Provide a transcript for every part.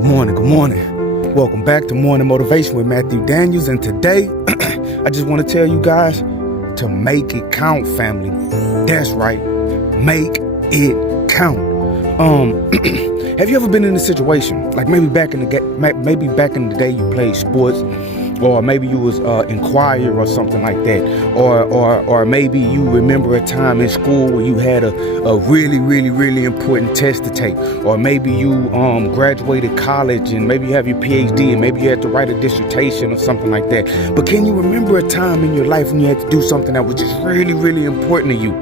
Good morning. Welcome back to Morning Motivation with Matthew Daniels. And today, I just want to tell you guys to make it count, family. That's right. Make it count. Have you ever been in a situation like maybe back in the day you played sports, or maybe you was in choir or something like that, or maybe you remember a time in school where you had a really important test to take, or maybe you graduated college and maybe you have your PhD and maybe you had to write a dissertation or something like that. But can you remember a time in your life when you had to do something that was just really important to you?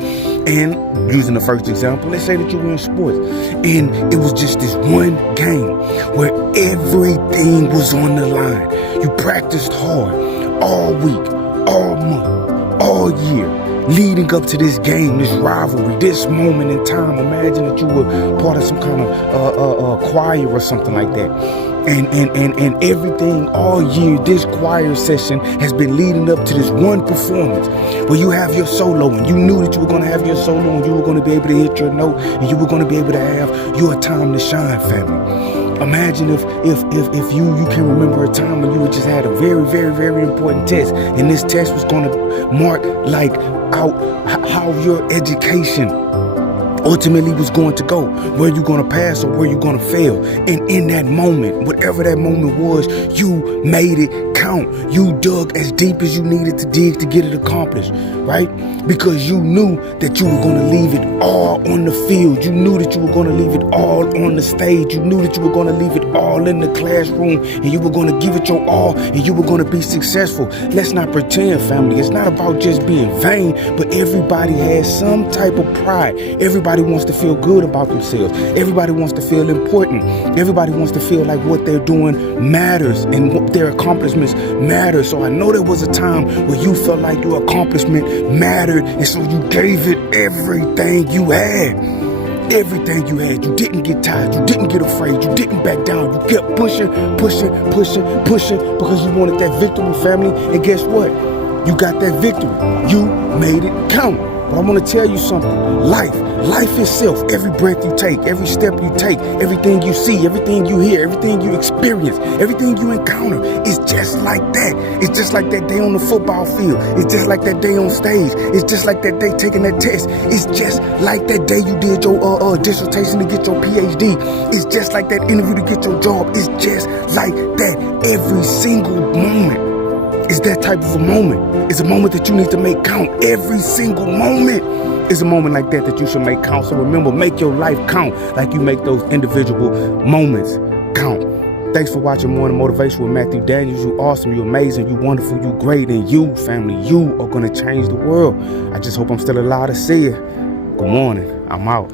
And using the first example, let's say that you were in sports and it was just this one game where everything was on the line. You practiced hard all week, all month, all year, leading up to this game, this rivalry, this moment in time. Imagine that you were part of some kind of choir or something like that. And everything all year, this choir session has been leading up to this one performance where you have your solo, and you knew that you were going to have your solo and you were going to be able to hit your note and you were going to be able to have your time to shine, family. Imagine if you can remember a time when you just had a very important test, and this test was going to mark like out how your education ultimately was going to go, where you're going to pass or where you're going to fail. And in that moment, whatever that moment was, you made it count. You dug as deep as you needed to dig to get it accomplished, right? Because you knew that you were going to leave it all on the field. You knew that you were going to leave it all on the stage. You knew that you were going to leave it all in the classroom, and you were going to give it your all, and you were going to be successful. Let's not pretend, family. It's not about just being vain, but everybody has some type of pride. Everybody wants to feel good about themselves. Everybody wants to feel important. Everybody wants to feel like what they're doing matters and what their accomplishments matter. So I know there was a time where you felt like your accomplishment mattered, and so you gave it everything you had. Everything you had. You didn't get tired. You didn't get afraid. You didn't back down. You kept pushing because you wanted that victory, family. And guess what? You got that victory. You made it count. But I want to tell you something. Life itself, every breath you take, every step you take, everything you see, everything you hear, everything you experience, everything you encounter is just like that. It's just like that day on the football field. It's just like that day on stage. It's just like that day taking that test. It's just like that day you did your dissertation to get your PhD. It's just like that interview to get your job. It's just like that. Every single moment is that type of a moment. It's a moment that you need to make count. Every single moment is a moment like that you should make count. So remember, make your life count like you make those individual moments count. Thanks for watching Morning Motivation with Matthew Daniels. You awesome, you amazing, you wonderful, you great, and you, family, you are going to change the world. I just hope I'm still alive to see it. Good morning. I'm out.